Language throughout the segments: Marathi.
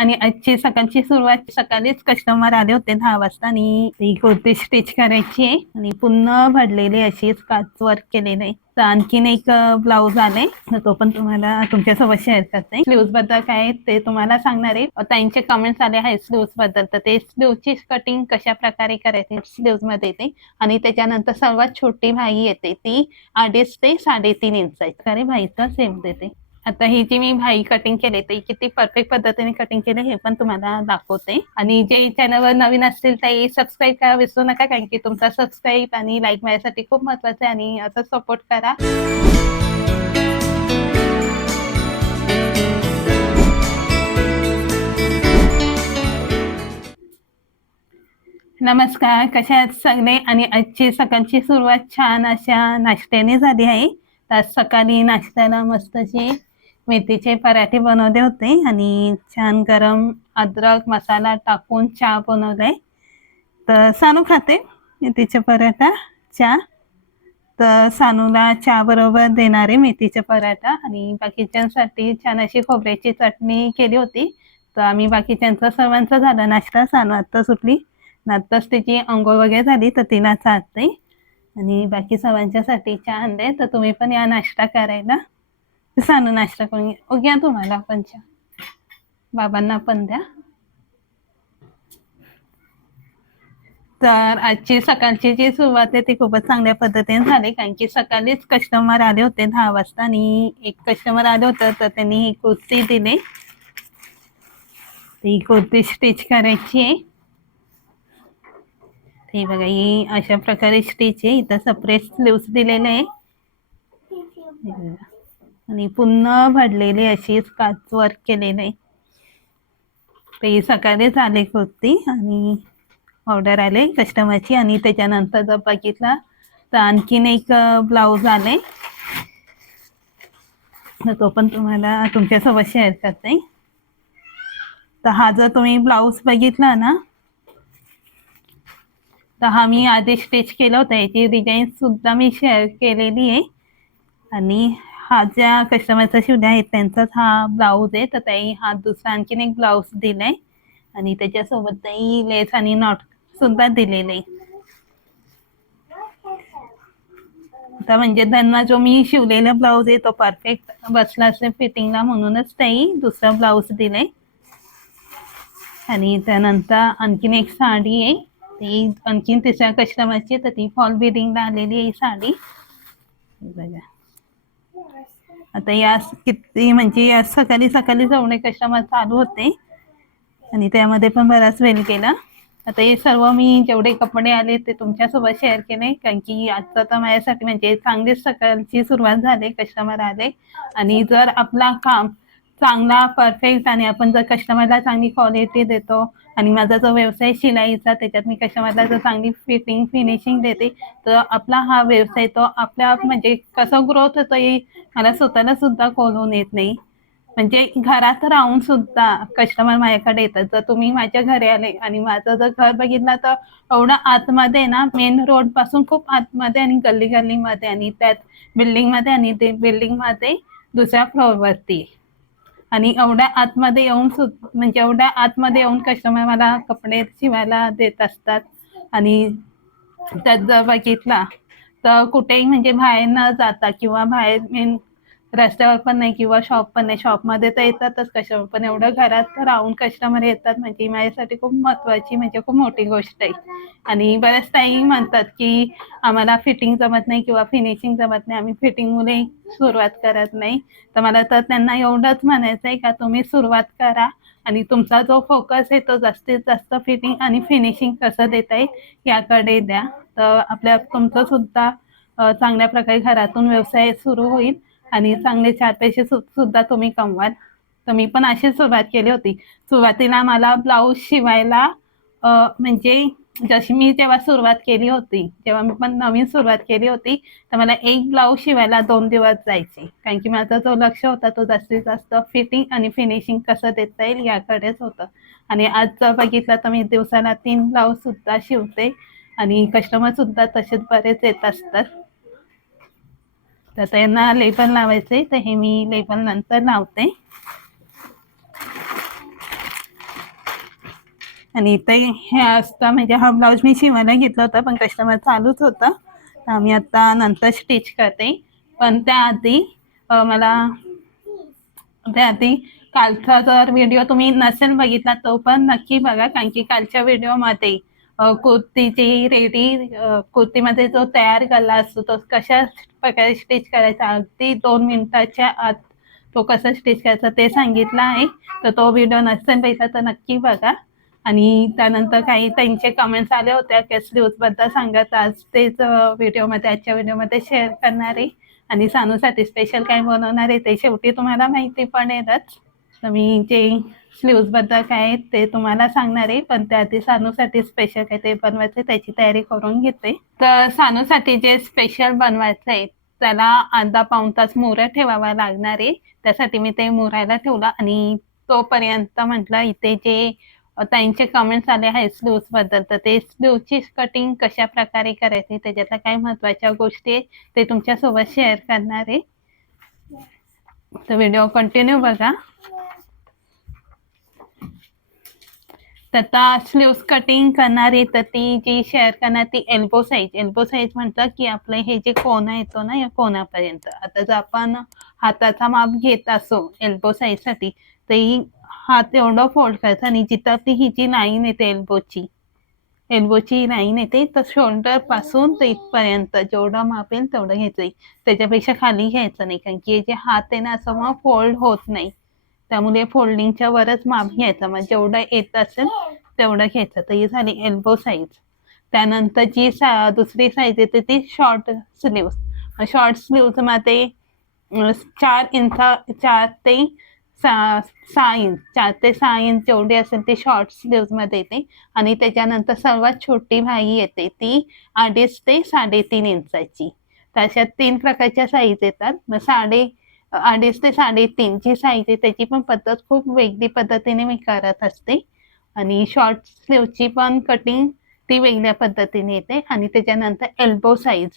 आणि आजची सकाळची सुरुवात सकाळीच कस्टमर आले होते दहा वाजता आणि ती कुर्ती स्टिच करायची आहे. आणि पुन्हा भरलेली अशीच काच वर्क केलेलं आहे. तर आणखीन एक ब्लाऊज आले तो पण तुम्हाला तुमच्यासोबत शेअर करते. स्लीव्हबद्दल काय आहे ते तुम्हाला सांगणार आहे. त्यांचे कमेंट्स आले आहेत स्लीव्हबद्दल. तर ते स्लीव्हची कटिंग कशा प्रकारे करायची स्लीव्हमध्ये येते. आणि त्याच्यानंतर सर्वात छोटी भाई येते ती अडीच ते साडेतीन इंच आहे. अरे भाईचा सेम देते. आता ही जी मी भाई कटिंग केले ती किती परफेक्ट पद्धतीने कटिंग केले हे पण तुम्हाला दाखवते. आणि जे चॅनलवर नवीन असतील ते सबस्क्राईब करा विसरू नका कारण की तुमचा सबस्क्राईब आणि लाईक माझ्यासाठी खूप महत्वाचं आहे आणि असं सपोर्ट करा. नमस्कार कशा आहेत सगळे? आणि आजची सकाळची सुरुवात छान अशा नाश्त्याने झाली आहे. तर सकाळी नाश्त्याला मस्तशी मेथीचे पराठे बनवले होते आणि छान गरम अद्रक मसाला टाकून चहा बनवलाय. तर सानू खाते मेथीचे पराठा चहा. तर सानूला चहा बरोबर देणारे मेथीचे पराठा आणि बाकीच्यांसाठी छान अशी खोबऱ्याची चटणी केली होती. तर आम्ही बाकीच्यांचं सर्वांचं झालं नाश्ता. सानू आत्ता सुटली. आणि आत्ताच तिची अंघोळ वगैरे झाली तर तिला चालते आणि बाकी सर्वांच्यासाठी चहा आणले तर तुम्ही पण या नाश्ता करायला. सानू नाश्ता करून घ्या घ्या तुम्हाला पण चहा. बाबांना पण द्या. तर आजची सकाळची जी सुरुवात आहे ती खूपच चांगल्या पद्धतीने झाली कारण की सकाळीच कस्टमर आले होते दहा वाजता आणि एक कस्टमर आले होतं तर त्यांनी ही कुर्ती दिली. ती कुर्ती स्टिच करायची आहे. ते बघा ही अशा प्रकारे स्टिच आहे. इथं सपरेट स्लीव्स दिलेले आहे. आणि पुन्हा भरलेली अशीच काच वर्क केलेलं आहे. ते सकाळीच आले कुर्ती आणि ऑर्डर आले कस्टमरची आणि त्याच्यानंतर जर बघितला तर आणखीन एक ब्लाऊज आले. तर तो पण तुम्हाला तुमच्यासोबत शेअर करते. तर हा जर तुम्ही ब्लाऊज बघितला ना तर हा मी आधी स्टिच केला होता. याची डिझाईन सुद्धा मी शेअर केलेली आहे. आणि हा ज्या कस्टमरचा शिवल्या आहेत त्यांचाच हा ब्लाऊज आहे. तर ताई हा दुसरा आणखीन एक ब्लाऊज दिलाय. आणि त्याच्यासोबत ताई लेस आणि नॉट सुद्धा दिलेले. आहे आता म्हणजे त्यांना जो मी शिवलेला ब्लाऊज आहे तो परफेक्ट बसला असेल फिटिंगला म्हणूनच ताई दुसरा ब्लाऊज दिलाय. आणि त्यानंतर आणखीन एक साडी आहे. ती आणखीन तिसऱ्या कस्टमरची तर ती फॉल बिडिंगला आलेली आहे साडी. बघा. आता या किती म्हणजे या सकाळी सकाळी जाऊन कस्टमर चालू होते. आणि त्यामध्ये पण बराच वेळ केला आता हे सर्व मी जेवढे कपडे आले ते तुमच्यासोबत शेअर केले. कारण की आजचा तर माझ्यासाठी म्हणजे चांगलीच सकाळची सुरुवात झाली कस्टमर आले. आणि जर आपला काम चांगला परफेक्ट आणि आपण जर कस्टमरला चांगली क्वालिटी देतो आणि माझा जो व्यवसाय शिलाईचा त्याच्यात मी कस्टमरला जर चांगली फिटिंग फिनिशिंग देते तर आपला हा व्यवसाय तो आपल्या म्हणजे कसं ग्रोथ होतो मला स्वतःला सुद्धा खोलून येत नाही. म्हणजे घरात राहून सुद्धा कस्टमर माझ्याकडे येतात. जर तुम्ही माझ्या घरी आले आणि माझं जर घर बघितलं तर एवढं आतमध्ये ना मेन रोडपासून खूप आतमध्ये आणि गल्ली गल्लीमध्ये आणि त्यात बिल्डिंगमध्ये आणि ते बिल्डिंगमध्ये दुसऱ्या फ्लोअरवरती आणि एवढ्या आतमध्ये येऊन सु म्हणजे एवढ्या आतमध्ये येऊन कस्टमर मला कपडे शिवायला देत असतात. आणि त्यात जर बघितला तर कुठेही म्हणजे बाहेर न जाता किंवा बाहेर रस्त्यावर पण नाही किंवा शॉप पण नाही. शॉपमध्ये तर येतातच कस्टमर पण एवढं घरात राहून कस्टमर येतात म्हणजे माझ्यासाठी खूप महत्त्वाची म्हणजे खूप मोठी गोष्ट आहे. आणि बऱ्याच ताई म्हणतात की आम्हाला फिटिंग जमत नाही किंवा फिनिशिंग जमत नाही. आम्ही फिटिंग मुले सुरुवात करत नाही. तर मला तर त्यांना एवढंच म्हणायचं आहे का तुम्ही सुरुवात करा. आणि तुमचा जो फोकस आहे तो जास्तीत जास्त फिटिंग आणि फिनिशिंग कसं देता येईल याकडे द्या. तर आपल्या तुमचं सुद्धा चांगल्या प्रकारे घरातून व्यवसाय सुरू होईल. आणि चांगले चार पैसे सुद्धा तुम्ही कमवाल. तर मी पण अशीच सुरुवात केली होती. सुरुवातीला मला ब्लाऊज शिवायला म्हणजे जशी मी तेव्हा सुरुवात केली होती जेव्हा मी पण नवीन सुरुवात केली होती तर मला एक ब्लाऊज शिवायला दोन दिवस जायचे. कारण की माझा जो लक्ष होता तो जास्तीत जास्त फिटिंग आणि फिनिशिंग कसं देता येईल याकडेच होतं. आणि आज जर बघितलं तर मी दिवसाला तीन ब्लाऊज सुद्धा शिवते आणि कस्टमर सुद्धा तसेच बरेच येत असतात. तर त्यांना लेबल लावायचे तर हे मी लेबल नंतर लावते. आणि इथे हे असतं म्हणजे हा ब्लाऊज मी शिवायला घेतला होता पण कस्टमर चालूच होता. तर आम्ही आता नंतर स्टिच करते. पण त्याआधी मला त्याआधी कालचा जर व्हिडिओ तुम्ही नसेल बघितला तो पण नक्की बघा कारण की कालच्या व्हिडिओमध्ये कुर्तीची रेडी कुर्तीमध्ये जो तयार केला असतो तो कशा प्रकारे स्टिच करायचा अगदी दोन मिनिटाच्या आत तो कसा स्टिच करायचा ते सांगितलं आहे. तर तो व्हिडिओ नसेल पैसा तर नक्की बघा. आणि त्यानंतर काही त्यांचे कमेंट्स आले होत्या की स्लीव्सबद्दल सांगत आज तेच व्हिडिओमध्ये आजच्या व्हिडिओमध्ये शेअर करणार आहे. आणि सानूसाठी स्पेशल काय बनवणार आहे ते शेवटी तुम्हाला माहिती पण तर मी जे स्लीव्सबद्दल काय आहे ते तुम्हाला सांगणार आहे. पण त्याआधी सानूसाठी स्पेशल काय ते बनवायचं त्याची तयारी करून घेते. तर सानूसाठी जे स्पेशल बनवायचं आहे त्याला अर्धा पाऊण तास मोरा ठेवावा लागणार आहे. त्यासाठी मी ते मोरायला ठेवलं आणि तोपर्यंत म्हटलं इथे जे त्यांचे कमेंट्स आले आहेत स्लीव्सबद्दल तर ते स्लीव्हची कटिंग कशा प्रकारे करायची त्याच्यातल्या काय महत्त्वाच्या गोष्टी आहेत ते तुमच्यासोबत शेअर करणार आहे. तर व्हिडिओ कंटिन्यू बघा तर आता स्लीव्स कटिंग करणार आहे तर ती जी शेअर करणार ती एल्बो साईज एल्बो साईज म्हणतात की आपलं हे जे कोना येतो ना या कोणापर्यंत आता जर आपण हाताचा माप घेत असो एल्बो साईजसाठी तर ही हात एवढं फोल्ड करायचा आणि जिथं ती ही जी लाईन येते एल्बोची एल्बोची लाईन येते तर शोल्डरपासून ते इथपर्यंत जेवढं माप येईल तेवढं घ्यायचं त्याच्यापेक्षा खाली घ्यायचं नाही कारण की हे जे हात आहे ना असं मग फोल्ड होत नाही. त्यामुळे फोल्डिंगच्या वरच माप घ्यायचं. मग जेवढं येत असेल तेवढं घ्यायचं. तर ही झाली एल्बो साईज त्यानंतर जी सा दुसरी साईज येते ती शॉर्ट स्लीव्स शॉर्ट स्लीव्समध्ये चार इंचा चार ते सहा सहा इंच चार ते सहा इंच जेवढी असेल ती शॉर्ट स्लीव्समध्ये येते. आणि त्याच्यानंतर सर्वात छोटी भाई येते ती अडीच ते साडेतीन इंचाची तर अशा तीन प्रकारच्या साईज येतात. मग साडे अडीच ते साडेतीन जी साईज आहे. त्याची पण पद्धत खूप वेगळी पद्धतीने मी करत असते. आणि शॉर्ट स्लीवची पण कटिंग ती वेगळ्या पद्धतीने येते. आणि त्याच्यानंतर एल्बो साईज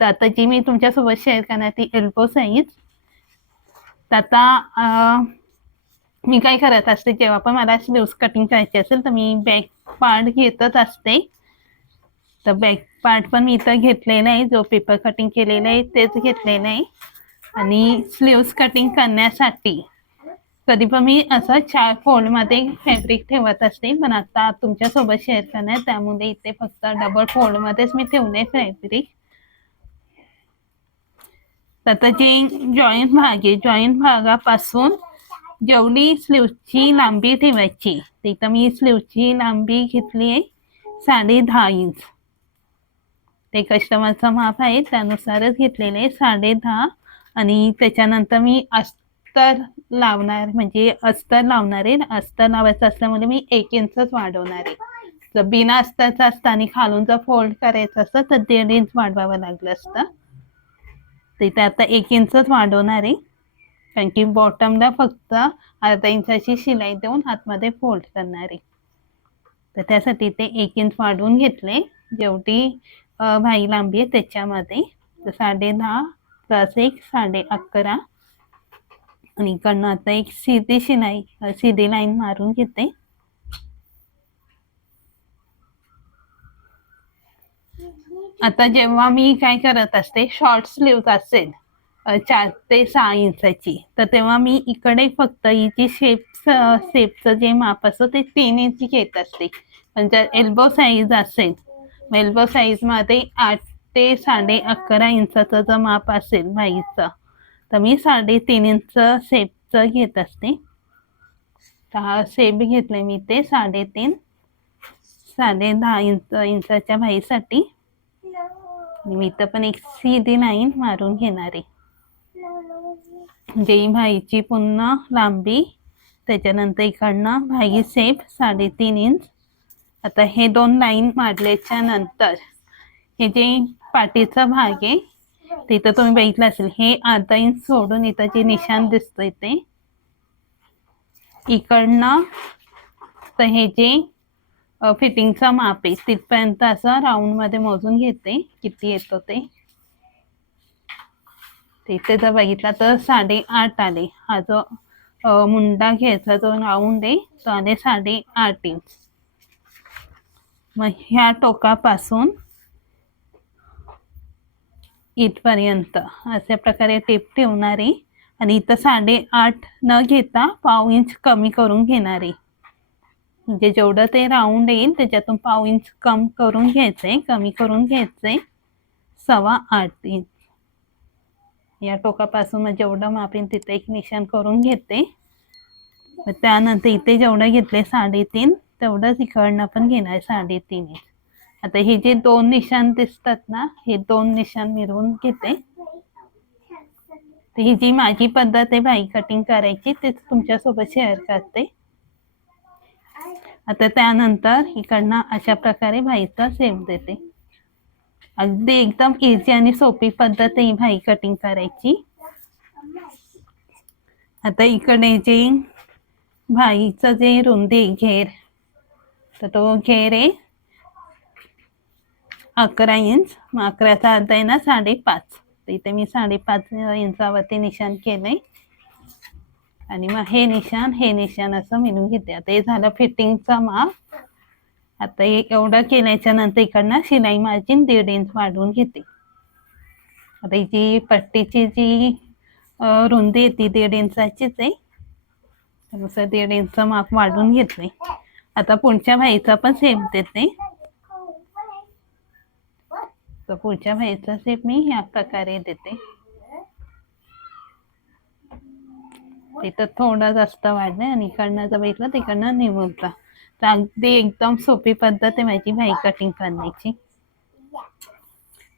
तर आता जी मी तुमच्यासोबत शेअर करणार ती एल्बो साईज तर आता मी काय करत असते जेव्हा पण मला स्लीव्स कटिंग करायची असेल तर मी बॅक पार्ट घेतच असते. तर बॅक पार्ट पण मी इथं घेतलेला आहे. जो पेपर कटिंग केलेला आहे तेच घेतलेलं आहे. आणि स्लीव्स कटिंग करण्यासाठी. कधी पण मी असं चार फोल्डमध्ये फॅब्रिक ठेवत असते पण आता तुमच्यासोबत शेअर करणार त्यामुळे इथे फक्त डबल फोल्डमध्येच मी ठेवले फॅब्रिक तर आता जे जॉईंट भाग आहे जॉईंट भागापासून जेवढी स्लीवची लांबी ठेवायची तिथं मी स्लीवची लांबी घेतली आहे साडे दहा इंच ते कस्टमरचं माप आहे त्यानुसारच घेतलेलं आहे साडे दहा. आणि त्याच्यानंतर मी अस्तर लावणार म्हणजे अस्तर लावणार आहे. अस्तर लावायचं असल्यामुळे मी एक इंचच वाढवणार आहे. जर बिना अस्तरचं असतं आणि खालून जर फोल्ड करायचं असतं तर दीड इंच वाढवावं लागलं असतं. तिथे आता एक इंचच वाढवणार आहे. कारण की बॉटमला फक्त अर्धा इंचाची शिलाई देऊन आतमध्ये फोल्ड करणार आहे. तर त्यासाठी ते एक इंच वाढवून घेतले. जेवढी भाई लांबी आहे त्याच्यामध्ये. तर साडे दहा प्लस एक साडे अकरा. आणि इकडनं आता एक सीधी शिलाई सीधी लाईन मारून घेते. आता जेव्हा मी काय करत असते शॉर्ट स्लीव्ह असेल चार ते सहा इंचाची तर तेव्हा मी इकडे फक्त ही जी शेप शेपचं जे माप असतं ते तीन इंच घेत असते. पण जर एल्बो साईज असेल एल्बो साईजमध्ये आठ ते साडे अकरा इंचाचं जर माप असेल बाईचं तर मी साडेतीन इंच शेपचं घेत असते. तर हा शेप घेतलाय मी ते साडेतीन साडे दहा इंच इंचाच्या भाईसाठी मी तर पण एक सीधी लाईन मारून घेणार आहे. म्हणजे ही भाईची पुन्हा लांबी त्याच्यानंतर इकडनं भाई सेप साडेतीन इंच. आता हे दोन लाईन मारल्याच्या नंतर हे जे पाठीचा भाग आहे तिथं तुम्ही बघितलं असेल हे आता सोडून इथं जे निशाण दिसतंय ते इकडनं तर हे जे फिटिंगचा माप आहे तिथपर्यंत असं राऊंडमध्ये मोजून घेते किती येतो ते. तिथे जर बघितला तर साडेआठ आले. हा जो मुंडा घ्यायचा जो राऊंड आहे तो आले साडेआठ इंच मग ह्या टोकापासून इथपर्यंत. अशा प्रकारे टेप ठेवणारी आणि इथं साडेआठ न घेता पाव इंच कमी करून घेणारी. म्हणजे जेवढं ते राऊंड येईल त्याच्यातून पाव इंच कम करून घ्यायचंय कमी करून घ्यायचंय सव्वा आठ इंच या टोकापासून मग जेवढं मापेन तिथे एक निशाण करून घेते. त्यानंतर इथे जेवढं घेतले साडेतीन तेवढंच इकडनं पण घेणार साडेतीन इंच आता हे जे दोन निशाण दिसतात ना हे दोन निशाण मिरवून घेते. ही जी माझी पद्धत आहे बाई कटिंग करायची ते तुमच्यासोबत शेअर करते. आता त्यानंतर इकडनं अशा प्रकारे भाईचा सेप देते. अगदी एकदम इझी आणि सोपी पद्धत आहे भाई कटिंग करायची. आता इकडे जे भाईचं जे रुंदी घेर तर तो घेर आहे. अकरा इंच मग अकराचा अर्धा आहे ना साडेपाच. तर इथे मी साडेपाच इंचावरती निशाण केलंय. आणि मग हे निशाण हे निशाण असं मिळून घेते. आता हे झालं फिटिंगचा माप आता हे एवढं केल्याच्यानंतर इकडनं शिलाई मार्जिन दीड इंच वाढवून घेते. आता ही जी पट्टीची जी रुंदी आहे ती दीड इंचाचीच आहे. त्यानुसार दीड इंच माप वाढवून घेतले आता पुढच्या भाईचा पण सेम देते तर पुढच्या भाईचा सेप मी ह्या प्रकारे देते? तिथं थोडा जास्त वाढलाय आणि इकडनं जर बघितलं तिकडनं निवडता तर अगदी एकदम सोपी पद्धत आहे माझी भाई कटिंग करण्याची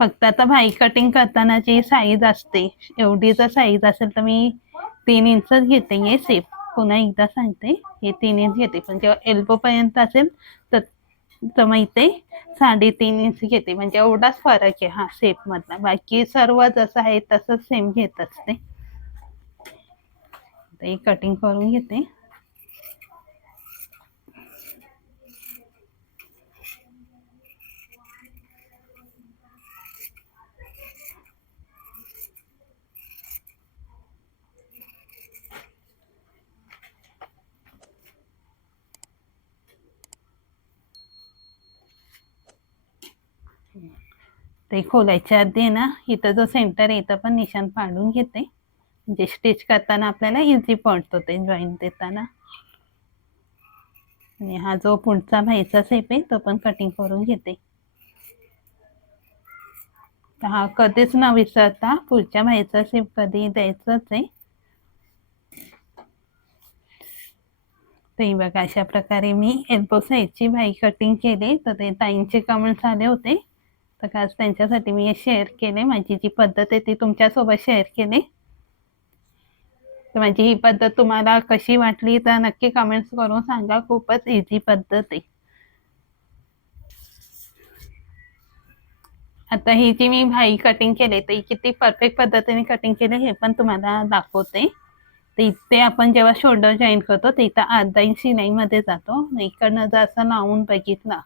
फक्त आता भाई कटिंग करताना जी साईज असते एवढी जर साईज असेल तर मी तीन इंचच घेते हे सेप पुन्हा एकदा सांगते हे तीन इंच घेते. पण जेव्हा एल्बो पर्यंत असेल तर तर मग इथे साडेतीन इंच घेते. म्हणजे एवढाच फरक आहे हा सेप मधला. बाकी सर्व जसं आहे तसंच सेम घेत असते कटिंग करून घेते. ते खोलायच्या आधी आहे ना इथं जो सेंटर आहे इथं पण निशाण पाडून घेते. म्हणजे स्टिच करताना आपल्याला इझी पडतो ते जॉईंट देताना. आणि हा जो पुढचा भाईचा सेप आहे तो पण कटिंग करून घेते. तर हा कधीच न विसरता पुढच्या भाईचा सेप कधी द्यायचाच आहे. ते बघा अशा प्रकारे मी एल्बो साईजची भाई कटिंग केली. तर ते ताईंचे कमेंट्स आले होते. तर खास त्यांच्यासाठी मी हे शेअर केले माझी जी पद्धत आहे ती तुमच्यासोबत शेअर केली तर माझी ही पद्धत तुम्हाला कशी वाटली तर नक्की कमेंट्स करून सांगा. खूपच इझी पद्धत आहे. आता ही जी मी भाई कटिंग केली तर ही किती परफेक्ट पद्धतीने कटिंग केले हे पण तुम्हाला दाखवते. तर इथे आपण जेव्हा शोल्डर जॉईन करतो तर इथं अर्धा इंच शिलाईमध्ये जातो. इकडनं जर असं लावून बघितलं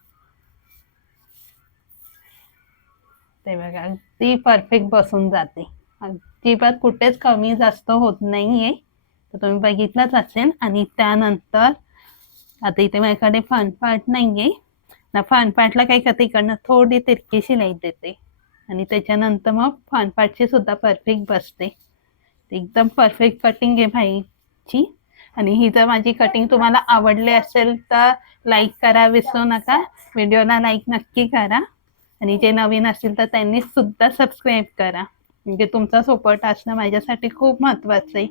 ते बघा. अगदी परफेक्ट बसून जाते. अजिबात कुठेच कमी जास्त होत नाहीये. तर तुम्ही बघितलंच असेल. आणि त्यानंतर आता इथे माझ्याकडे फन पार्ट नाहीये. ना फन पार्टला काही करते? इकडनं थोडी तिरकी शिलाई देते. आणि त्याच्यानंतर मग फन पार्टची सुद्धा परफेक्ट बसते. एकदम परफेक्ट कटिंग आहे भाईची आणि ही जर माझी कटिंग तुम्हाला आवडली असेल तर लाईक करा. विसरू नका. व्हिडिओला लाईक नक्की करा. आणि जे नवीन असतील तर त्यांनी सुद्धा सबस्क्राईब करा. म्हणजे तुमचा सपोर्ट असणं माझ्यासाठी खूप महत्त्वाचं आहे.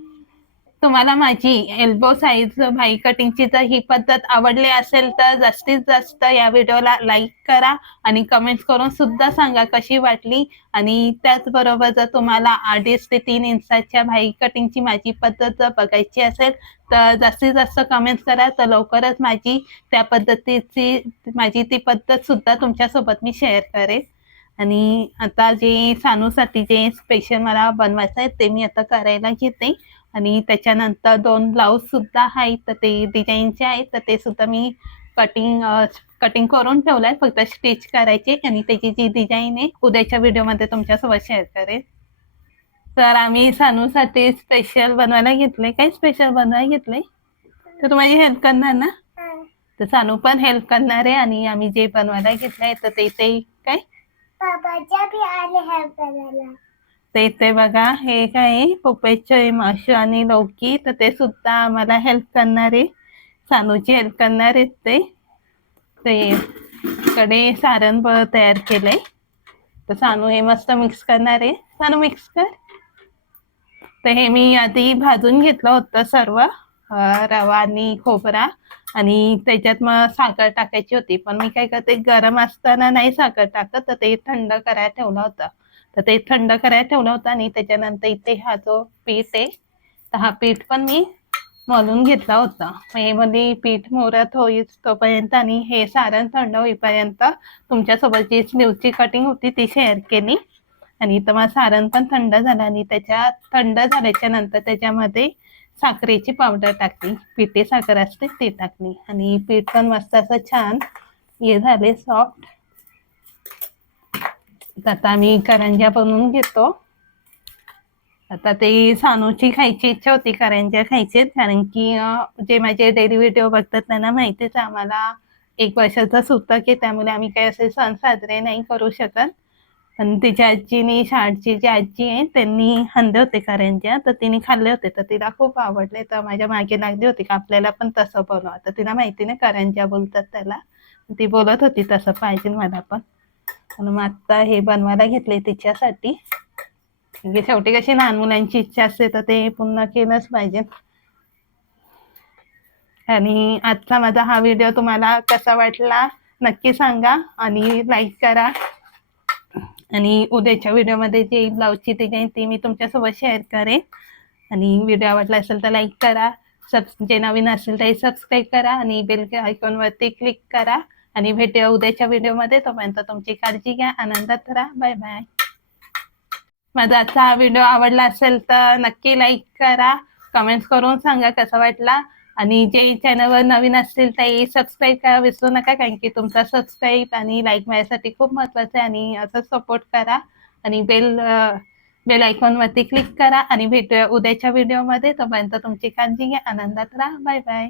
तुम्हाला माझी एल्बो साईज भाई कटिंगची जर ही पद्धत आवडली असेल तर जास्तीत जास्त या व्हिडिओला लाईक करा आणि कमेंट्स करून सुद्धा सांगा कशी वाटली. आणि त्याचबरोबर जर तुम्हाला अडीच ते तीन इंचाच्या भाई कटिंगची माझी पद्धत जर बघायची असेल तर जास्तीत जास्त कमेंट्स करा. तर लवकरच माझी त्या पद्धतीची माझी ती पद्धत सुद्धा तुमच्यासोबत मी शेअर करेन. आणि आता जे सानूसाठी जे स्पेशल मला बनवायचं आहे ते मी आता करायला घेते. आणि त्याच्यानंतर दोन ब्लाऊज सुद्धा आहेत तर ते डिझाईनचे आहेत तर ते सुद्धा मी कटिंग कटिंग करून ठेवलंय. फक्त स्टिच करायचे आणि त्याची जी डिझाईन आहे उद्याच्या व्हिडिओमध्ये तुमच्यासोबत शेअर करेन. तर आम्ही सानूसाठी स्पेशल बनवायला घेतले काय स्पेशल बनवायला घेतले तर तुम्हाला हेल्प करणार ना? तर सानू पण हेल्प करणार आहे आणि आम्ही जे बनवायला घेतलंय तर ते ते काय? बाबाच्या बी आले हेल्प करायला. ते ते बघा हे काय पोपेचे माशू आणि लौकी तर ते सुद्धा आम्हाला हेल्प करणारे सानूची हेल्प करणार आहेत ते. ते कडे सारण तयार केलंय. तर सानू हे मस्त मिक्स करणार आहे. सानू मिक्स कर. तर हे मी आधी भाजून घेतलं होतं सर्व रवा आणि खोबरा. आणि त्याच्यात मग साखर टाकायची होती. पण मी काय करते गरम असताना नाही साखर टाकत तर ते थंड करायला ठेवलं होतं. तर ते थंड करायला ठेवलं होतं आणि त्याच्यानंतर इथे हा जो पीठ आहे तर हा पीठ पण मी मळून घेतला होता. हे मध्ये पीठ मोरत होईच तोपर्यंत आणि हे सारण थंड होईपर्यंत तुमच्यासोबत जी स्लीवची कटिंग होती ती शेअर केली. आणि इथं मग सारण पण थंड झालं आणि त्याच्या थंड झाल्याच्यानंतर त्याच्यामध्ये साखरेची पावडर टाकली. पिठे साखर असते ती टाकली. आणि पीठ पण मस्त असं छान हे झाले सॉफ्ट आता आम्ही करंज्या बनवून घेतो. आता ते सानूची खायची इच्छा होती करंज्या खायचे कारण की जे माझे डेली व्हिडिओ बघतात त्यांना माहितीच आम्हाला एक वर्षाचा सुतक आहे त्यामुळे आम्ही काही असे सण साजरे नाही करू शकत. पण तिच्या आजीनी शाळेची जी आजी आहे त्यांनी आणले होते करंज्या. तर तिने खाल्ले होते. तर तिला खूप आवडले. तर माझ्या मागे लागली होती का आपल्याला पण तसं बनवा. तर तिला माहिती नाही करंज्या बोलतात त्याला. ती बोलत होती तसं पाहिजे मला पण. आणि मग आता हे बनवायला घेतले तिच्यासाठी. म्हणजे शेवटी कशी लहान मुलांची इच्छा असते तर ते पुन्हा केलंच पाहिजे. आणि आजचा माझा हा व्हिडिओ तुम्हाला कसा वाटला नक्की सांगा आणि लाईक करा. आणि उद्याच्या व्हिडिओमध्ये जे ब्लाऊजची डिझाईन ती मी तुमच्यासोबत शेअर करेन. आणि व्हिडिओ आवडला असेल तर लाईक करा. सब जे नवीन असेल ते सबस्क्राईब करा आणि बेल आयकॉनवरती क्लिक करा. आणि भेटूया उद्याच्या व्हिडिओमध्ये. तोपर्यंत तुमची काळजी घ्या आनंदात राहा. बाय बाय माझा आजचा हा व्हिडिओ आवडला असेल तर नक्की लाईक करा. कमेंट्स करून सांगा कसा वाटला. आणि जे चॅनलवर नवीन असतील ते सबस्क्राईब करा विसरू नका कारण की तुमचा सबस्क्राईब आणि लाईक माझ्यासाठी खूप महत्त्वाचं आहे आणि असं सपोर्ट करा. आणि बेल बेल आयकॉनवरती क्लिक करा आणि भेटूया उद्याच्या व्हिडिओमध्ये. तोपर्यंत तुमची काळजी घ्या आनंदात राहा. Bye bye